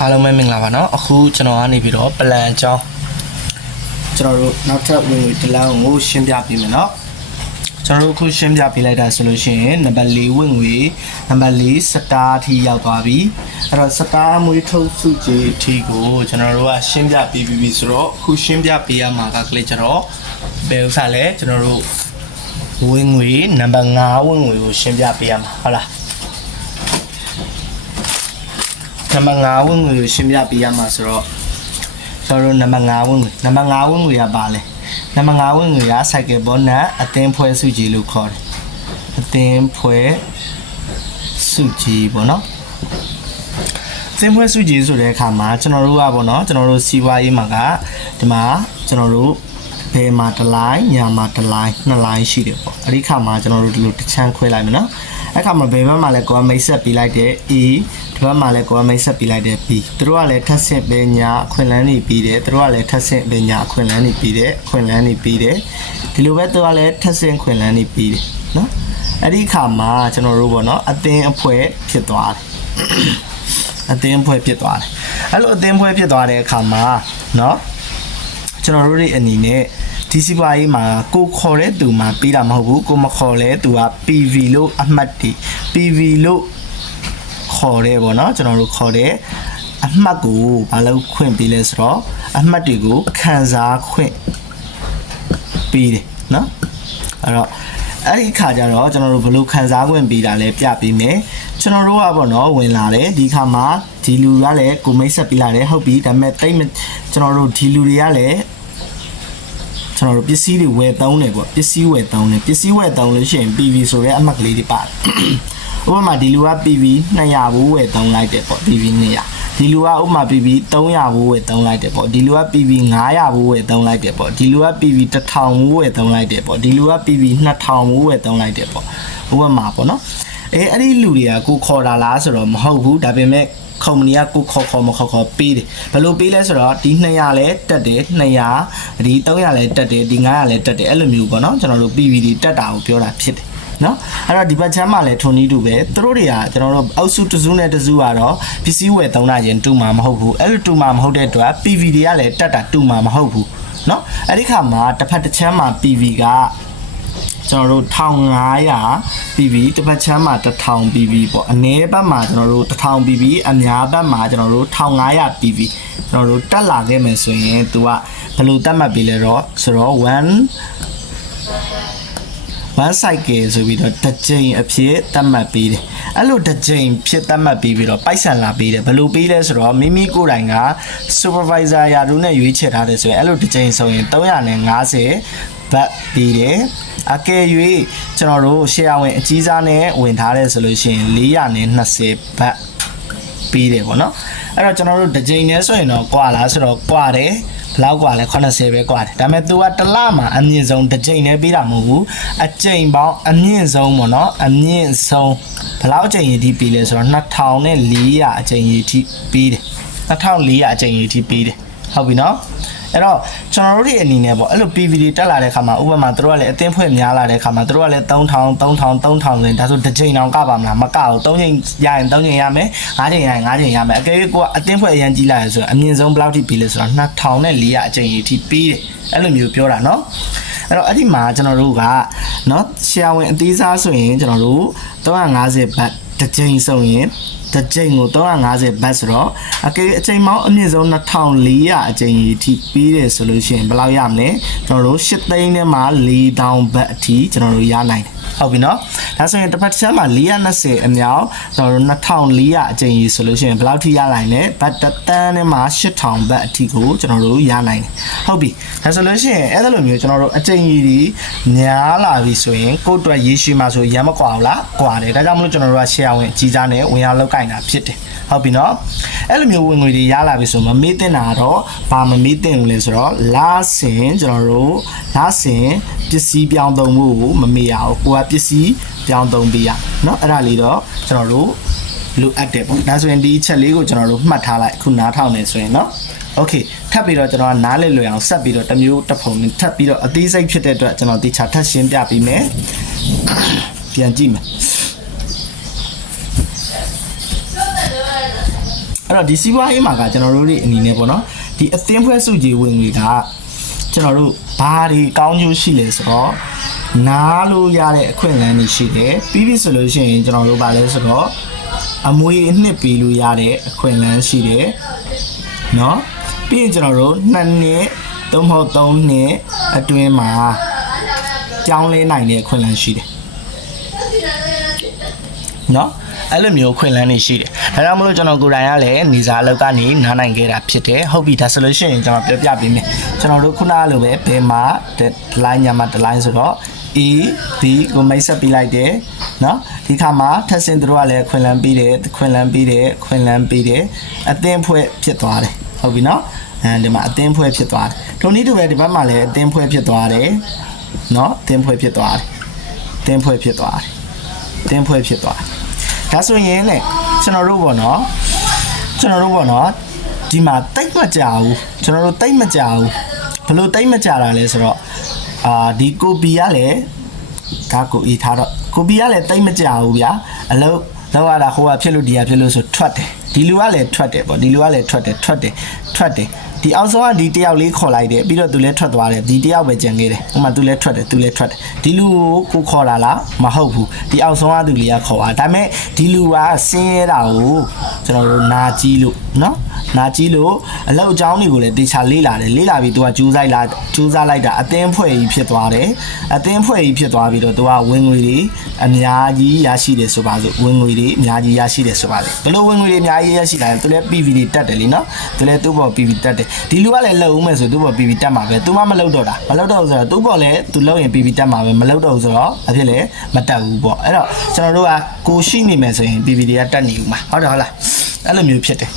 အားလုံးပဲမင်္ဂလာပါเนาะအခုကျွန်တော်ကနေပြီးတော့ပလန်အကြောင်းကျွန်တော်တို့နောက်ထပ်ဝင်ငွေတစ်လမ်းကိုရှင်းပြပေးမယ်เนาะကျွန်တော်တို့အခုရှင်းပြပေးလိုက်တာဆိုလို့ရှိရင်နံပါတ်၄ဝင်ငွေနံပါတ်၄စတားအထိရောက်သွားပြီအဲ့တော့စတားမွေးထုတ်စုကြည်အထိကိုကျွန်တော်တို့ကရှင်းပြပေးပြီးပြီဆိုတော့အခုရှင်းပြပေးရမှာကကလေးကျတော့ဘယ်ဥစ္စာလဲကျွန်တော်တို့ဝင်ငွေနံပါတ်5ဝင်ငွေကိုရှင်းပြပေးရမှာဟုတ်လား နံပါတ်5ဝင်ငွေကိုရှင်းပြပေးရမှာဆိုတော့ကျွန်တော်တို့နံပါတ်5ဝင်ငွေနံပါတ်5ဝင်ငွေကပါလဲနံပါတ်5ဝင်ငွေက cycle bond နဲ့အသင်းဖွဲစုကြည်လို့ခေါ်တယ်အသင်းဖွဲစုကြည်ပေါ့နော်အသင်းဖွဲစုကြည်ဆိုတဲ့အခါမှာကျွန်တော်တို့ကပေါ့နော်ကျွန်တော်တို့စီးပွားရေးမှာကဒီမှာကျွန်တော်တို့ဘယ်မှာတစ်လိုင်းညာမှာတစ်လိုင်းနှစ်လိုင်းရှိတယ်ပေါ့အဲ့ဒီခါမှာကျွန်တော်တို့ဒီလိုတစ်ချမ်းခွဲလိုက်မယ်နော်အဲ့ခါမှာဘယ်ဘက်မှာလဲကိုယ်ကမိတ်ဆက်ပေးလိုက်တဲ့ E ဒီဘက်မှာလဲကိုယ်ကမိတ်ဆက်ပေးလိုက်တဲ့ B သူတို့ကလည်းထပ်ဆင့်ပဲညာအခွင့်အလန်းတွေပြီးတယ်သူတို့ကလည်းထပ်ဆင့်ပဲညာအခွင့်အလန်းတွေပြီးတယ်အခွင့်အလန်းတွေပြီးတယ်ဒီလိုပဲသူကလည်းထပ်ဆင့်အခွင့်အလန်းတွေပြီးတယ်နော်အဲ့ဒီခါမှာကျွန်တော်တို့ပေါ့နော်အသင်းအဖွဲ့ဖြစ်သွားတယ် အသင်းဖွဲ့ဖြစ်သွားတယ်အဲ့လိုအသင်းဖွဲ့ဖြစ်သွားတဲ့အခါမှာเนาะကျွန်တော်တို့တွေအနေနဲ့ဒီစီပွားရေးမှာကိုခေါ်တဲ့သူမှာပြီးတာမဟုတ်ဘူးကိုမခေါ်လဲသူက PV လို့အမှတ်တွေ PV လို့ ခေါ်တဲ့ပေါ့နော်ကျွန်တော်တို့ခေါ်တဲ့အမှတ်ကိုဘာလို့ခွင့်ပေးလဲဆိုတော့အမှတ်တွေကိုခံစားခွင့်ပေးတယ်နော်အဲ့တော့အဲ့ဒီခါကျတော့ကျွန်တော်တို့ဘလို့ခံစားခွင့်ပေးတာလဲပြပေးမယ်ကျွန်တော်တို့ကပေါ့နော်ဝင်လာတယ်ဒီခါမှာဒီလူကလည်းကိုမိတ်ဆက်ပေးလာတယ်ဟုတ်ပြီဒါပေမဲ့တိတ်ကျွန်တော်တို့ဒီလူတွေကလည်းကျွန်တော်တို့ပစ္စည်းတွေဝယ်သုံးတယ်ပေါ့ပစ္စည်းဝယ်သုံးတယ်ပစ္စည်းဝယ်သုံးလို့ရှိရင် PV ဆိုရဲအမှတ်ကလေးတွေပါတယ် ဥပမာဒီလူက PV 200ဘူးဝယ်သုံးလိုက်တယ်ပေါ့ PV 200ဒီလူကဥပမာ PV 300ဘူးဝယ်သုံးလိုက်တယ်ပေါ့ဒီလူက PV 900ဘူးဝယ်သုံးလိုက်တယ်ပေါ့ဒီလူက PV 1000ဘူးဝယ်သုံးလိုက်တယ်ပေါ့ဒီလူက PV 2000ဘူးဝယ်သုံးလိုက်တယ်ပေါ့ဥပမာပေါ့နော်အဲအဲ့ဒီလူတွေကကိုခေါ်တာလားဆိုတော့မဟုတ်ဘူးဒါပေမဲ့ကုမ္ပဏီကကိုခေါ်ခေါ်မခေါ်ခေါ်ပေးတယ်ဘယ်လိုပေးလဲဆိုတော့ဒီ200လဲတက်တယ်200ဒီ300လဲတက်တယ်ဒီ900လဲတက်တယ်အဲ့လိုမျိုးပေါ့နော်ကျွန်တော်တို့ PVD တက်တာကိုပြောတာဖြစ်တယ် နော်အဲ့တော့ဒီဘက်ချမ်းမှာလည်းထုံနီးတူပဲသူတို့တွေကကျွန်တော်တို့အောက်စုတစ်စုနဲ့တစ်စုကတော့ပစ္စည်းဝယ်သုံးတာရင်တူမှာမဟုတ်ဘူးအဲ့လိုတူမှာမဟုတ်တဲ့အတွက် PVD ကလည်းတက်တာတူမှာမဟုတ်ဘူးနော်အဲ့ဒီခါမှာတစ်ဖက်တစ်ချမ်းမှာ PV ကကျွန်တော်တို့1500 PV တစ်ပတ်ချမ်းမှာ1000 PV ပေါ့အနည်းဘက်မှာကျွန်တော်တို့1000 PV အများဘက်မှာကျွန်တော်တို့1500 PV ကျွန်တော်တို့တက်လာခဲ့မယ်ဆိုရင်သူကဘယ်လိုတက်မှတ်ပြီးလဲတော့ဆိုတော့1 one cycle ဆိုပြီးတော့တစ်ကြိမ်အဖြစ်သတ်မှတ်ပေးတယ်အဲ့လိုတစ်ကြိမ်ဖြစ်သတ်မှတ်ပြီးပြီးတော့ပိုက်ဆံလာပေးတယ်ဘယ်လိုပေးလဲဆိုတော့မိမိကိုယ်တိုင်က supervisor ရာထူးနဲ့ရွေးချယ်ထားတယ်ဆိုရင်အဲ့လိုတစ်ကြိမ်ဆိုရင်350ဘတ်ပေးတယ်အကယ်၍ကျွန်တော်တို့ share ဝင်အကြီးစားနဲ့ဝင်ထားတယ်ဆိုလို့ရှိရင်420ဘတ်ပေးတယ်ပေါ့နော် အဲ့တော့ကျွန်တော်တို့တစ်ကြိမ်နဲ့ဆိုရင်တော့ကွာလားဆိုတော့ကွာတယ်ဘယ်လောက်ကွာလဲ80ပဲကွာတယ်ဒါပေမဲ့ तू ကတစ်လမှာအမြင့်ဆုံးတစ်ကြိမ်နဲ့ပေးတာမဟုတ်ဘူးအကြိမ်ပေါင်းအမြင့်ဆုံးပေါ့နော်အမြင့်ဆုံးဘယ်လောက်အကြိမ်ရည်ထိပေးလဲဆိုတော့2400အကြိမ်ရည်ထိပေးတယ်2400အကြိမ်ရည်ထိပေးတယ်ဟုတ်ပြီနော် အဲ့တော့ကျွန်တော်တို့တွေအနေနဲ့ပေါ့အဲ့လို PVD တက်လာတဲ့ခါမှာဥပမာတို့ကလည်းအသင်းဖွဲ့များလာတဲ့ခါမှာတို့ကလည်း3000 3000 3000ဆိုရင်ဒါဆိုတစ်ချိန်တောင်ကပါမလားမကဘူး3ချိန်ရရင်3ချိန်ရမယ်5ချိန်ရရင်5ချိန်ရမယ်အကယ်၍ကိုကအသင်းဖွဲ့အရင်ကြီးလာရဆိုရင်အမြင့်ဆုံးဘယ်လောက်ထိပေးလဲဆိုတော့2400အချိန်ကြီးထိပေးတယ်အဲ့လိုမျိုးပြောတာเนาะအဲ့တော့အဲ့ဒီမှာကျွန်တော်တို့ကเนาะရှယ်ဝင်အသေးစားဆိုရင်ကျွန်တော်တို့350ဘတ် တစ်ချိန်ဆိုရင်တစ်ချိန်ကို350ဘတ်ဆိုတော့အကယ်အချိန်မောင်းအမြင့်ဆုံး2400အချိန်ကြီးထိပေးတယ်ဆိုလို့ရှိရင်ဘယ်လောက်ရမလဲကျွန်တော်တို့8သိန်းနဲ့မှ4000ဘတ်အထိကျွန်တော်တို့ရနိုင်တယ် ဟုတ်ပြီနော်ဒါဆိုရင်တစ်ပတ်တစ်ချက်မှာ420အမြောက်ကျွန်တော်တို့2400အချိန်ကြီးဆိုလို့ရှိရင်ဘယ်လောက်ထိရနိုင်လဲဘတ်တစ်တန်းနဲ့မှ8000ဘတ်အထိကိုကျွန်တော်တို့ရနိုင်တယ်ဟုတ်ပြီဒါဆိုလို့ရှိရင်အဲ့ဒါလိုမျိုးကျွန်တော်တို့အချိန်ကြီးတွေများလာပြီဆိုရင်ကိုယ့်အတွက်ရေးရှိမှဆိုရမ်းမကွာဘူးလားကွာတယ်ဒါကြောင့်မလို့ကျွန်တော်တို့က share ဝင်ကြီးစားနဲ့ဝင်ရောက်လောက်ကင်တာဖြစ်တယ် ဟုတ်ပြီနော်အဲ့လိုမျိုးဝင်ငွေတွေရလာပြီဆိုမမေ့တင်တာတော့ဘာမမေ့တင်ဘူးလဲဆိုတော့လာစင်ကျွန်တော်တို့လာစင်ပစ္စည်းပြောင်းသုံးမှုကိုမမေ့ရဘူးကိုကပစ္စည်းပြောင်းသုံးပေးရเนาะအဲ့ဒါလေးတော့ကျွန်တော်တို့လိုအပ်တယ်ပေါ့ဒါဆိုရင်ဒီအချက်လေးကိုကျွန်တော်တို့မှတ်ထားလိုက်အခုနားထောင်နေဆိုရင်เนาะโอเคထပ်ပြီးတော့ကျွန်တော်ကနားလည်လွယ်အောင်ဆက်ပြီးတော့တစ်မျိုးတစ်ဖုံနဲ့ထပ်ပြီးတော့အသေးစိတ်ဖြစ်တဲ့အတွက်ကျွန်တော်တေချာထပ်ရှင်းပြပေးမယ်ပြန်ကြည့်မယ် အဲ့ တော့ဒီစီးပွားရေးမှာကကျွန်တော်တို့တွေအနေနဲ့ပေါ့နော်ဒီအသင်းဖွဲ့စုကြည်ဝင်တွေကကျွန်တော်တို့ဘာတွေကောင်းကျိုးရှိလဲဆိုတော့နားလို့ရတဲ့အခွင့်အလမ်းတွေရှိတယ်ပြီးပြီဆိုလို့ရှိရင်ကျွန်တော်တို့ဗာလဲဆိုတော့အမွေအနှစ်ပေးလို့ရတဲ့အခွင့်အလမ်းရှိတယ်เนาะပြီးရင်ကျွန်တော်တို့နှစ်နှစ်သုံးမဟုတ်သုံးနှစ်အတွင်းမှာကြောင်းလဲနိုင်တဲ့အခွင့်အလမ်းရှိတယ် เนาะ အဲ့လိုမျိုးခွင့်လန်းနေရှိတယ်ဒါကြောင့်မလို့ကျွန်တော်ကိုယ်တိုင်ကလည်းနေစာလောက်ကနေနားနိုင်ခဲ့တာဖြစ်တယ်ဟုတ်ပြီဒါဆိုလို့ရှိရင်ကျွန်တော်ပြောပြပေးမယ်ကျွန်တော်တို့ခုနလိုပဲဘယ်မှာဒလိုင်းညာမှာဒလိုင်းဆိုတော့ A B ကိုမိတ်ဆက်ပေးလိုက်တယ်နော်ဒီခါမှာထပ်ဆင်တို့ကလည်းခွင်လန်းပြီးတယ်ခွင်လန်းပြီးတယ်ခွင်လန်းပြီးတယ်အသင်းဖွဲ့ဖြစ်သွားတယ်ဟုတ်ပြီနော်အဲဒီမှာအသင်းဖွဲ့ဖြစ်သွားတယ်ဒုနည်းတူပဲဒီဘက်မှာလည်းအသင်းဖွဲ့ဖြစ်သွားတယ်နော်အသင်းဖွဲ့ဖြစ်သွားတယ်အသင်းဖွဲ့ဖြစ်သွားတယ်အသင်းဖွဲ့ဖြစ်သွားတယ် ဒါဆိုရင်လေကျွန်တော်တို့ပေါ့နော်ကျွန်တော်တို့ပေါ့နော်ဒီမှာတိတ်မကြဘူးကျွန်တော်တို့တိတ်မကြဘူးဘလို့တိတ်မကြတာလဲဆိုတော့အာဒီကိုပီကလည်းဒါကိုအေးထားတော့ကိုပီကလည်းတိတ်မကြဘူးဗျာအလုံးလောက်ရတာဟိုကဖြစ်လို့ဒီကဖြစ်လို့ဆိုထွက်တယ်ဒီလူကလည်းထွက်တယ်ပေါ့ဒီလူကလည်းထွက်တယ်ထွက်တယ်ထွက်တယ် ဒီအောင်ဆုံးကဒီတယောက်လေးခေါ်လိုက်တယ်ပြီးတော့သူလည်းထွက်သွားတယ်ဒီတယောက်ပဲကြံခဲ့တယ်ဥပမာသူလည်းထွက်တယ်သူလည်းထွက်တယ်ဒီလူကိုကိုခေါ်တာလားမဟုတ်ဘူးဒီအောင်ဆုံးကသူလေးကခေါ်တာဒါပေမဲ့ဒီလူကဆင်းရဲတာကိုကျွန်တော်တို့နာကြီးလို့ နော်နာကြီးလို့အလောက်အကြောင်းတွေကိုလည်းတေချာလေးလာတယ်လေးလာပြီးသူကကြိုးစားလာကြိုးစားလိုက်တာအသင်းဖွဲ့ကြီးဖြစ်သွားတယ်အသင်းဖွဲ့ကြီးဖြစ်သွားပြီးတော့သူကဝင်ငွေတွေအများကြီးရရှိတယ်ဆိုပါစို့ဝင်ငွေတွေအများကြီးရရှိတယ်ဆိုပါလေဘယ်လိုဝင်ငွေတွေအများကြီးရရှိလာလဲသူလည်း PV တွေတက်တယ်လीနော်သူလည်းသူ့ဘော PV တက်တယ်ဒီလူကလည်းလှုပ်ဦးမယ်ဆိုသူ့ဘော PV တက်မှာပဲသူမှမလှုပ်တော့တာမလှုပ်တော့ဘူးဆိုတော့သူ့ဘောလည်းသူလှုပ်ရင် PV တက်မှာပဲမလှုပ်တော့ဘူးဆိုတော့အဖြစ်လည်းမတက်ဘူးပေါ့အဲ့တော့ကျွန်တော်တို့ကကိုရှိနေမယ်ဆိုရင် PV တွေကတက်နေဦးမှာဟုတ်တယ်ဟုတ်လားအဲ့လိုမျိုးဖြစ်တယ်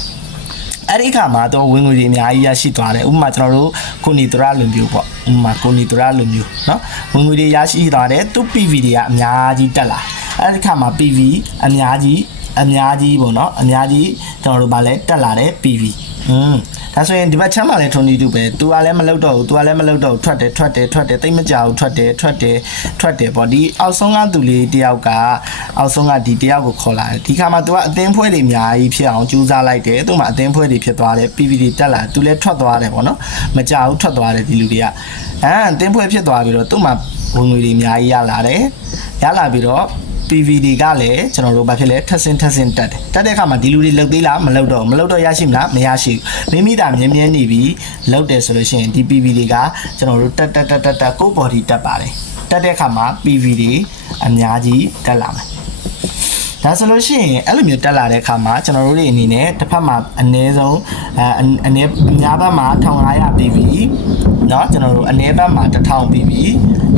အဲ့ဒီအခါမှာတော့ဝင်ငွေတွေအများကြီးရရှိသွားတယ်ဥပမာကျွန်တော်တို့ကိုနီတရလိုမျိုးပေါ့ဥပမာကိုနီတရလိုမျိုးเนาะဝင်ငွေတွေရရှိသွားတယ်သူ PV တွေကအများကြီးတက်လာအဲ့ဒီအခါမှာ PV အများကြီးအများကြီးပေါ့เนาะအများကြီးကျွန်တော်တို့ဗာလဲတက်လာတယ် PV อืมဒါဆိုရင်ဒီဘက်ချမ်းမှာလည်းထုံနေတူပဲ။ तू ကလည်းမလုပ်တော့ဘူး။ तू ကလည်းမလုပ်တော့ဘူးထွက်တယ်ထွက်တယ်ထွက်တယ်တိတ်မကြဘူးထွက်တယ်ထွက်တယ်ထွက်တယ်ပေါ့ဒီအောက်ဆုံးကသူလေးတယောက်ကအောက်ဆုံးကဒီတယောက်ကိုခေါ်လာတယ်။ဒီခါမှာ तू ကအသင်းဖွဲ့တွေအများကြီးဖြစ်အောင်ကြိုးစားလိုက်တယ်။သူ့မှာအသင်းဖွဲ့တွေဖြစ်သွားတယ်။ PVD တက်လာ။ तू လည်းထွက်သွားတယ်ပေါ့နော်။မကြဘူးထွက်သွားတယ်ဒီလူတွေက။အဲအသင်းဖွဲ့ဖြစ်သွားပြီးတော့သူ့မှာဝင်ငွေတွေအများကြီးရလာတယ်။ရလာပြီးတော့ PVD ကလည်းကျွန်တော်တို့ဘာဖြစ်လဲထက်ဆင်းထက်ဆင်းတက်တယ်တက်တဲ့အခါမှာဒီလူတွေလုတ်သေးလားမလုတ်တော့ဘူးမလုတ်တော့ရရှိမလားမရရှိဘူးမိမိသာမြင်းမြင်းနေပြီးလုတ်တယ်ဆိုလို့ရှိရင်ဒီ PVD ကကျွန်တော်တို့တက်တက်တက်တက်တက်ကိုယ် body တက်ပါတယ်တက်တဲ့အခါမှာ PVD အများကြီးတက်လာမယ် ဒါဆိုလို့ရှိရင်အဲ့လိုမျိုးတက်လာတဲ့အခါမှာကျွန်တော်တို့တွေအနေနဲ့တစ်ဖက်မှာအနည်းဆုံးအဲအနည်းအများဘက်မှာ1500 PV เนาะကျွန်တော်တို့အနည်းဘက်မှာ1000 PV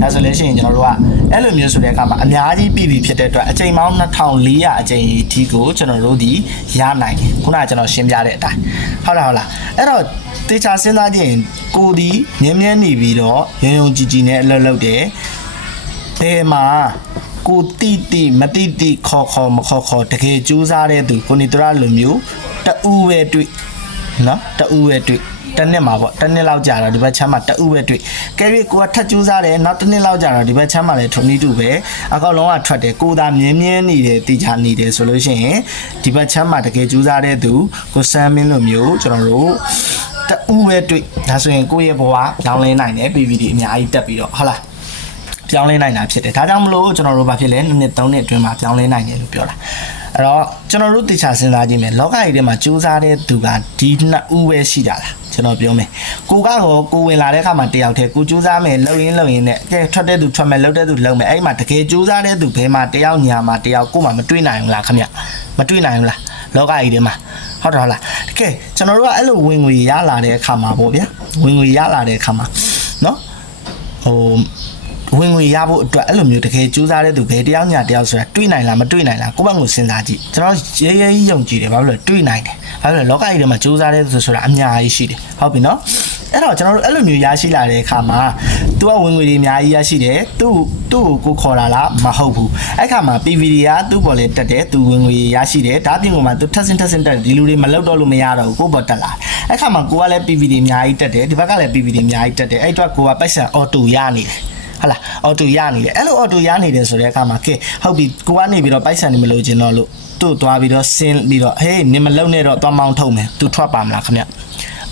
ဒါဆိုလို့ရှိရင်ကျွန်တော်တို့ကအဲ့လိုမျိုးဆိုတဲ့အခါမှာအများကြီး PV ဖြစ်တဲ့အတွက်အချိန်ပေါင်း2400အချိန်ဒီကိုကျွန်တော်တို့ဒီရနိုင်တယ်ခုနကကျွန်တော်ရှင်းပြတဲ့အတိုင်းဟုတ်လားဟုတ်လားအဲ့တော့တေချာစဉ်းစားကြည့်ရင်ကိုဒီမြင်းမြန်းနေပြီးတော့ရုံရုံကြည်ကြည်နဲ့အလုပ်လုပ်တယ်ဘယ်မှာ ကိုတိတိမတိတိခေါ်ခေါ်မခေါ်ခေါ်တကယ်ကြိုးစားတဲ့သူကိုနေတရလိုမျိုးတူပဲတွေ့နော်တူပဲတွေ့တစ်နှစ်မှာပေါ့တစ်နှစ်လောက်ကြာတော့ဒီဘက်ချမ်းမှာတူပဲတွေ့ကဲပြီးကိုကထက်ကြိုးစားတယ်နောက်တစ်နှစ်လောက်ကြာတော့ဒီဘက်ချမ်းမှာလည်းထုံနီးတူပဲအကောက်လုံးကထွက်တယ်ကိုသာမြင်းမြင်းနေတယ်တိကျနေတယ်ဆိုလို့ရှိရင်ဒီဘက်ချမ်းမှာတကယ်ကြိုးစားတဲ့သူကိုစမ်းမင်းလိုမျိုးကျွန်တော်တို့တူပဲတွေ့ဒါဆိုရင်ကိုယ့်ရဲ့ဘဝရောင်းလဲနိုင်တယ် PVD အများကြီးတက်ပြီးတော့ဟုတ်လား ပြောင်းလဲနိုင်တာဖြစ်တယ်ဒါကြောင့်မလို့ကျွန်တော်တို့ဘာဖြစ်လဲနှစ်နှစ်သုံးနှစ်အတွင်းမှာပြောင်းလဲနိုင်တယ်လို့ပြောတာအဲ့တော့ကျွန်တော်တို့တေချာစဉ်းစားကြည့်မယ်လောကကြီးထဲမှာစူးစမ်းတဲ့သူကဒီနှစ်ဦးပဲရှိတာလားကျွန်တော်ပြောမယ်ကိုကတော့ကိုဝင်လာတဲ့အခါမှာတယောက်တည်းကိုစူးစမ်းမယ်လှုပ်ရင်းလှုပ်ရင်းနဲ့ကဲထွက်တဲ့သူထွက်မယ်လှုပ်တဲ့သူလှုပ်မယ်အဲ့မှာတကယ်စူးစမ်းတဲ့သူဘယ်မှာတယောက်ညာမှာတယောက်ကိုမှမတွေ့နိုင်ဘူးလားခင်ဗျမတွေ့နိုင်ဘူးလားလောကကြီးထဲမှာဟုတ်တယ်ဟုတ်လားတကယ်ကျွန်တော်တို့ကအဲ့လိုဝင်ငွေရလာတဲ့အခါမှာပေါ့ဗျာဝင်ငွေရလာတဲ့အခါမှာနော်ဟို ဝင်ငွေရဖို့အတွက်အဲ့လိုမျိုးတကယ်ကြိုးစားတဲ့သူဘယ်တယောက်ညာတယောက်ဆိုတာတွေးနိုင်လားမတွေးနိုင်လားကိုယ့်ဘက်ကိုစဉ်းစားကြည့်ကျွန်တော်ရဲရဲကြီးယုံကြည်တယ်ဘာလို့လဲတွေးနိုင်တယ်ဘာလို့လဲလောကကြီးထဲမှာကြိုးစားတဲ့သူဆိုတာအများကြီးရှိတယ်ဟုတ်ပြီနော်အဲ့တော့ကျွန်တော်တို့အဲ့လိုမျိုးရရှိလာတဲ့အခါမှာ तू ကဝင်ငွေတွေအများကြီးရရှိတယ်သူ့သူ့ကိုကိုခေါ်လာလားမဟုတ်ဘူးအဲ့ခါမှာ PVD ကသူ့ပေါ်လေတက်တယ်သူဝင်ငွေရရှိတယ်ဒါပြင်ကမှ तू ထက်စင်ထက်စင်တက်တယ်ဒီလူတွေမလောက်တော့လို့မရတော့ဘူးကိုပေါ်တက်လာအဲ့ခါမှာကိုကလည်း PVD အများကြီးတက်တယ်ဒီဘက်ကလည်း PVD အများကြီးတက်တယ်အဲ့အတွက်ကိုကပိုက်ဆံအော်တိုရနေတယ် ဟုတ်လားအော်တိုရနေတယ်အဲ့လိုအော်တိုရနေတယ်ဆိုတဲ့အခါမှာကဲဟုတ်ပြီကိုကနေပြီးတော့ပိုက်ဆံနေမလို့ကျင်တော့လို့သူ့သွားပြီးတော့ဆင်းပြီးတော့ဟေးနင်မလုံနဲ့တော့သွားမောင်းထုံမယ်သူထွက်ပါမလားခင်ဗျ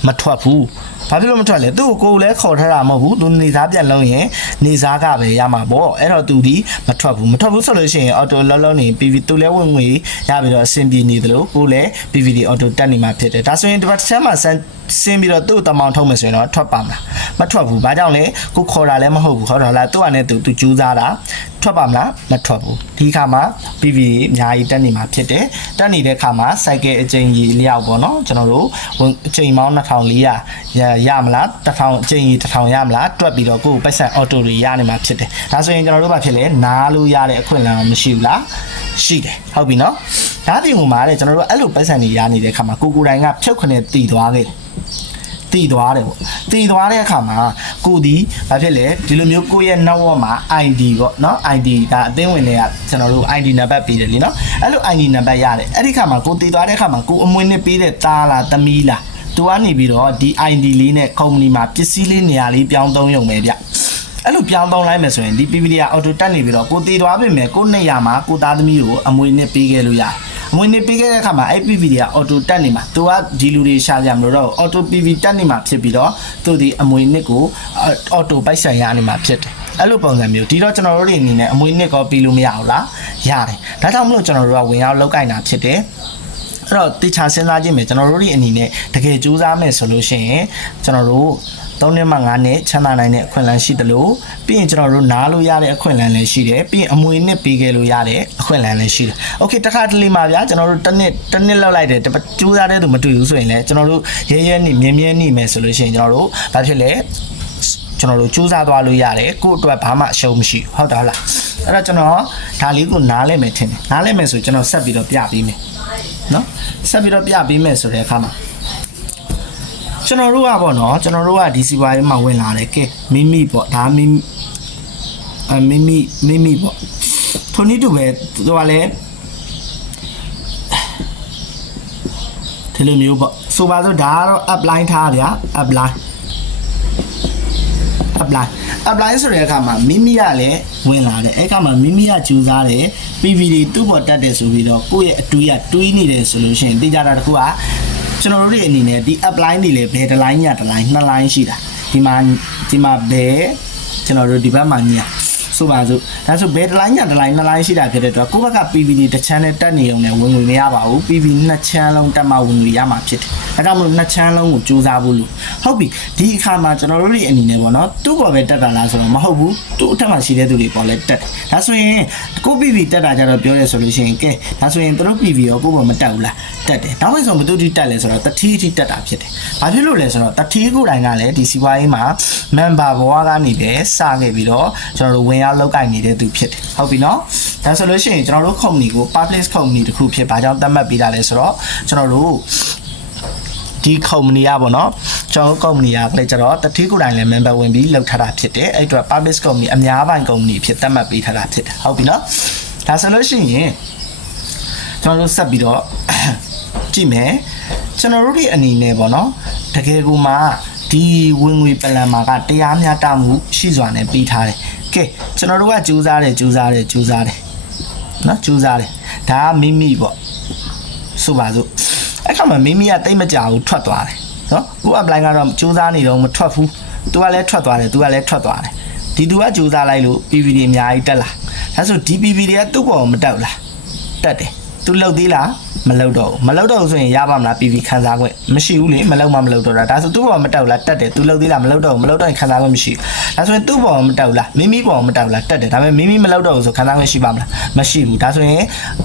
မထွက်ဘူး ဘာဖြစ်လို့မထွက်လဲသူ့ကိုကိုယ်လည်းခေါ်ထားတာမဟုတ်ဘူးသူနေစားပြန်လုံးရင်နေစားကပဲရမှာပေါ့အဲ့တော့သူဒီမထွက်ဘူးမထွက်ဘူးဆိုလို့ရှိရင်အော်တိုလုံးလုံးနေ PV သူလည်းဝင်ငွေရပြီးတော့အဆင်ပြေနေသလိုကိုယ်လည်း PVD အော်တိုတက်နေမှာဖြစ်တယ်ဒါဆိုရင်ဒီဘက်တစ်ချက်မှာဆန်းဆင်းပြီးတော့သူ့တမောင်ထုံးမယ်ဆိုရင်တော့ထွက်ပါမလားမထွက်ဘူးဘာကြောင့်လဲကိုခေါ်တာလည်းမဟုတ်ဘူးခေါ်တော့လားသူ့အနေနဲ့သူသူကြိုးစားတာထွက်ပါမလားမထွက်ဘူးဒီခါမှာ PV အများကြီးတက်နေမှာဖြစ်တယ်တက်နေတဲ့ခါမှာ cycle အချိန်ကြီးလျောက်ပေါ့နော်ကျွန်တော်တို့ဝင်အချိန်ပေါင်း2400ရရမလား1000အချိန်ကြီး1000ရမလားတွက်ပြီးတော့ကိုယ်ပိုက်ဆံ auto တွေရနေမှာဖြစ်တယ်ဒါဆိုရင်ကျွန်တော်တို့ဘာဖြစ်လဲနားလို့ရတဲ့အခွင့်အလမ်းမရှိဘူးလားရှိတယ်ဟုတ်ပြီနော်ဒါပြင်ဟိုမှာတဲ့ကျွန်တော်တို့အဲ့လိုပိုက်ဆံတွေရနေတဲ့ခါမှာကိုကိုယ်တိုင်ကဖြုတ်ခနဲ့တည်သွားခဲ့တယ်တည်သွားတယ်ပေါ့တည်သွားတဲ့အခါမှာကိုဒီဘာဖြစ်လဲဒီလိုမျိုးကိုယ့်ရဲ့နောက်ဝက်မှာ ID ပေါ့နော် ID ဒါအသင်းဝင်တွေကကျွန်တော်တို့ ID နံပါတ်ပေးတယ်လीနော်အဲ့လို ID နံပါတ်ရတယ်အဲ့ဒီခါမှာကိုတည်သွားတဲ့အခါမှာကိုအမွေနဲ့ပေးတဲ့သားလားသမီးလား သူကနေပြီးတော့ဒီ ID လေးနဲ့ company မှာပစ္စည်းလေးနေရာလေးပြောင်းသုံးရုံပဲဗျအဲ့လိုပြောင်းသုံးလိုက်မယ်ဆိုရင်ဒီ PPD က auto တက်နေပြီးတော့ကိုတည်သွားပြီမယ်ကိုနေရာမှာကိုသားသမီးကိုအမွေနဲ့ပေးခဲ့လို့ရတယ်အမွေနေပေးခဲ့တဲ့အခါမှာအဲ့ PV တွေက auto တက်နေမှာသူကဒီလူတွေရှာကြမလို့တော့ auto PV တက်နေမှာဖြစ်ပြီးတော့သူဒီအမွေနစ်ကို auto ပိုက်ဆိုင်ရနေမှာဖြစ်တယ်အဲ့လိုပုံစံမျိုးဒီတော့ကျွန်တော်တို့တွေအနေနဲ့အမွေနစ်ကောပြီးလို့မရဘူးလားရတယ်ဒါကြောင့်မလို့ကျွန်တော်တို့ကဝင်ရောက်လောက်ကင်တာဖြစ်တယ် အဲ့တော့တေချာစဉ်းစားကြည့်မယ်ကျွန်တော်တို့ဒီအနေနဲ့တကယ်ကြိုးစားမယ်ဆိုလို့ရှိရင်ကျွန်တော်တို့3နှစ်မှ9နှစ်ချမ်းသာနိုင်တဲ့အခွင့်အလမ်းရှိတယ်လို့ပြီးရင်ကျွန်တော်တို့နားလို့ရတဲ့အခွင့်အလမ်းလည်းရှိတယ်ပြီးရင်အမွေနှစ်ပေးခဲ့လို့ရတဲ့အခွင့်အလမ်းလည်းရှိတယ်။ Okay တခါတလေမှာဗျာကျွန်တော်တို့တစ်နှစ်တစ်နှစ်လောက်လိုက်တယ်ကြိုးစားတဲ့သူမတွေ့ဘူးဆိုရင်လည်းကျွန်တော်တို့ရဲရဲနေမြဲမြဲနေမယ်ဆိုလို့ရှိရင်ကျွန်တော်တို့ဘာဖြစ်လဲကျွန်တော်တို့စူးစမ်းသွားလို့ရတယ်ကို့အတွက်ဘာမှအရှုံးမရှိဘူးဟုတ်တယ်ဟုတ်လားအဲ့တော့ကျွန်တော်ဒါလေးကိုနားလဲမယ်ထင်တယ်နားလဲမယ်ဆိုကျွန်တော်ဆက်ပြီးတော့ပြပေးမယ် နော်ဆက်ပြီးတော့ပြပေးမယ်ဆိုတဲ့အခါမှာကျွန်တော်တို့ကပေါ့နော်ကျွန်တော်တို့ကဒီစီပွားရေးမှာဝင်လာတယ်ကဲမိမိပေါ့ဒါမိမိအမိမိမိမိပေါ့ထိုနည်းတူပဲသူကလည်းဒီလိုမျိုးပေါ့ဆိုပါစို့ဒါကတော့ apply ထားဗျာ apply apply apply ဆိုတဲ့အခါမှာမိမိကလည်းဝင်လာတယ်အဲ့အခါမှာမိမိကကြိုးစားတယ် PV တွေသူ့ပေါ်တက်တယ်ဆိုပြီးတော့ကိုယ့်ရဲ့အတွေးကတွေးနေတယ်ဆိုလို့ရှိရင်သိကြတာတစ်ခုကကျွန်တော်တို့တွေအနေနဲ့ဒီ apply နေလေဘယ်တစ်လိုင်းညတစ်လိုင်းနှစ်လိုင်းရှိတာဒီမှာဒီမှာဘယ်ကျွန်တော်တို့ဒီဘက်မှာည ဆိုပါစို့ဒါဆိုဘယ်တစ်လိုင်းညတစ်လိုင်းနှစ်လိုင်းရှိတာဖြစ်တဲ့အတွက်ကိုယ့်ဘက်က PV တွေတစ်ချမ်းနဲ့တက်နေုံနဲ့ဝင်ငွေမရပါဘူး PV နှစ်ချမ်းလုံးတက်မှဝင်ငွေရမှာဖြစ်တယ်ဒါကြောင့်မလို့နှစ်ချမ်းလုံးကိုစူးစမ်းဖို့လို့ဟုတ်ပြီဒီအခါမှာကျွန်တော်တို့တွေအနေနဲ့ပေါ့နော်သူ့ပေါ်ပဲတက်တာလားဆိုတော့မဟုတ်ဘူးသူ့အထက်မှာရှိတဲ့သူတွေပေါ်လဲတက်တယ်ဒါဆိုရင်ကို PV တက်တာကြတော့ပြောရဲဆိုလို့ရှိရင်ကဲဒါဆိုရင်သူတို့ PV ရောကိုယ့်ပေါ်မတက်ဘူးလားတက်တယ်နောက်မှဆိုဘယ်သူတိတက်လဲဆိုတော့တတိတိတက်တာဖြစ်တယ်ဘာဖြစ်လို့လဲဆိုတော့တတိကိုယ်တိုင်ကလည်းဒီစီပွားရေးမှာ member ဘဝကနေပဲစခဲ့ပြီးတော့ကျွန်တော်တို့ဝင်ရောက်လောက်ကင်နေတဲ့သူဖြစ်တယ်ဟုတ်ပြီနော်ဒါဆိုလို့ရှိရင်ကျွန်တော်တို့ company ကို public company တစ်ခုဖြစ်ဘာကြောင့်သတ်မှတ်ပေးတာလဲဆိုတော့ကျွန်တော်တို့ ဒီ company อ่ะပေါ့เนาะကျွန်တော် company อ่ะလည်းကျတော့တတိကိုယ်တိုင်လည်း member ဝင်ပြီးလောက်ထားတာဖြစ်တယ်အဲ့အတွက် public company အများပိုင်း company ဖြစ်သတ်မှတ်ပေးထားတာဖြစ်တယ်ဟုတ်ပြီเนาะဒါဆိုလို့ရှိရင်ကျွန်တော်တို့ဆက်ပြီးတော့ ကြည့်မယ်ကျွန်တော်တို့ဒီအနေနဲ့ပေါ့เนาะတကယ်ကိုမှဒီဝင်ငွေပလန်မှာကတရားမျှတမှုရှိစွာနဲ့ပေးထားတယ် okay ကျွန်တော်တို့ကကြိုးစားတယ်ကြိုးစားတယ်ကြိုးစားတယ်နော်ကြိုးစားတယ်ဒါကမိမိပေါ့ဆိုပါစို့အဲ့ခါမှာမိမိကတိတ်မကြဘူးထွက်သွားတယ်နော်ကိုအပလိုင်းကတော့ကြိုးစားနေတော့မထွက်ဘူး तू ကလည်းထွက်သွားတယ် तू ကလည်းထွက်သွားတယ်ဒီ तू ကကြိုးစားလိုက်လို့ PV တွေအများကြီးတက်လာဒါဆိုဒီ PV တွေကသူ့ပေါ်မတက်ဘူးလားတက်တယ် သူလှုပ်သေးလားမလှုပ်တော့ဘူးမလှုပ်တော့ဘူးဆိုရင်ရပါမလား PV ခန်းစားခွင့်မရှိဘူးလေမလှုပ်မှမလှုပ်တော့တာဒါဆိုသူ့ပေါ်မတက်ဘူးလားတက်တယ်သူလှုပ်သေးလားမလှုပ်တော့ဘူးမလှုပ်တော့ရင်ခန်းစားခွင့်မရှိဘူးဒါဆိုရင်သူ့ပေါ်မတက်ဘူးလားမိမိပေါ်မတက်ဘူးလားတက်တယ်ဒါပေမဲ့မိမိမလှုပ်တော့ဘူးဆိုခန်းစားခွင့်ရှိပါမလားမရှိဘူးဒါဆိုရင်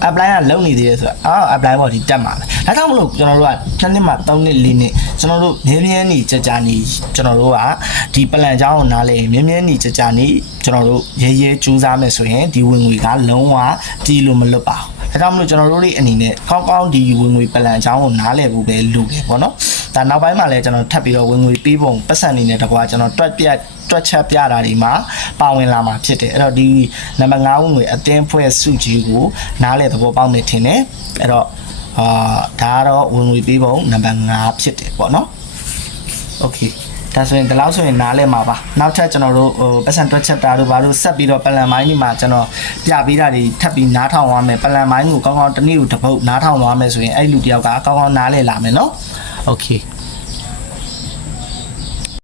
apply ကလုံနေသေးတယ်ဆိုတော့အော် apply ပေါ်ဒီတက်မှာပဲဒါကြောင့်မလို့ကျွန်တော်တို့ကတစ်နှစ်မှ3နှစ်4နှစ်ကျွန်တော်တို့မြဲမြဲနေကြကြနေကျွန်တော်တို့ကဒီ plan ကြောင်းကိုနားလဲမြဲမြဲနေကြကြနေကျွန်တော်တို့ရဲရဲကြိုးစားမယ်ဆိုရင်ဒီဝင်ငွေကလုံးဝတီးလို့မလွတ်ပါဘူး ဒါကြောင့်မလို့ကျွန်တော်တို့တွေအနေနဲ့ကောင်းကောင်းဒီဝင်ငွေပလန်အကြောင်းကိုနားလည်ဖို့ပဲလိုတယ်ပေါ့နော်ဒါနောက်ပိုင်းမှာလည်းကျွန်တော်ထပ်ပြီးတော့ဝင်ငွေပေးပုံပတ်စံနေနဲ့တကွာကျွန်တော်တွက်ပြတ်တွက်ချက်ပြတာတွေမှာပါဝင်လာမှာဖြစ်တယ်အဲ့တော့ဒီနံပါတ်9ဝင်ငွေအတင်းဖွဲ့စုကြီးကိုနားလည်သဘောပေါက်နေတင်တယ်အဲ့တော့အာဒါကတော့ဝင်ငွေပေးပုံနံပါတ်9ဖြစ်တယ်ပေါ့နော် okay ဒါဆိုရင်ဒီလောက်ဆိုရင်နားလဲမှာပါနောက်ထပ်ကျွန်တော်တို့ဟိုပတ်စံတွက်ချက်တာတို့ဘာလို့ဆက်ပြီးတော့ပလန်မိုင်းဒီမှာကျွန်တော်ပြပေးတာတွေထပ်ပြီးနားထောင်သွားမယ်ပလန်မိုင်းကိုကောင်းကောင်းတစ်နေ့ကိုတစ်ပုတ်နားထောင်သွားမယ်ဆိုရင်အဲ့လူတယောက်ကကောင်းကောင်းနားလဲလာမယ်နော်โอเค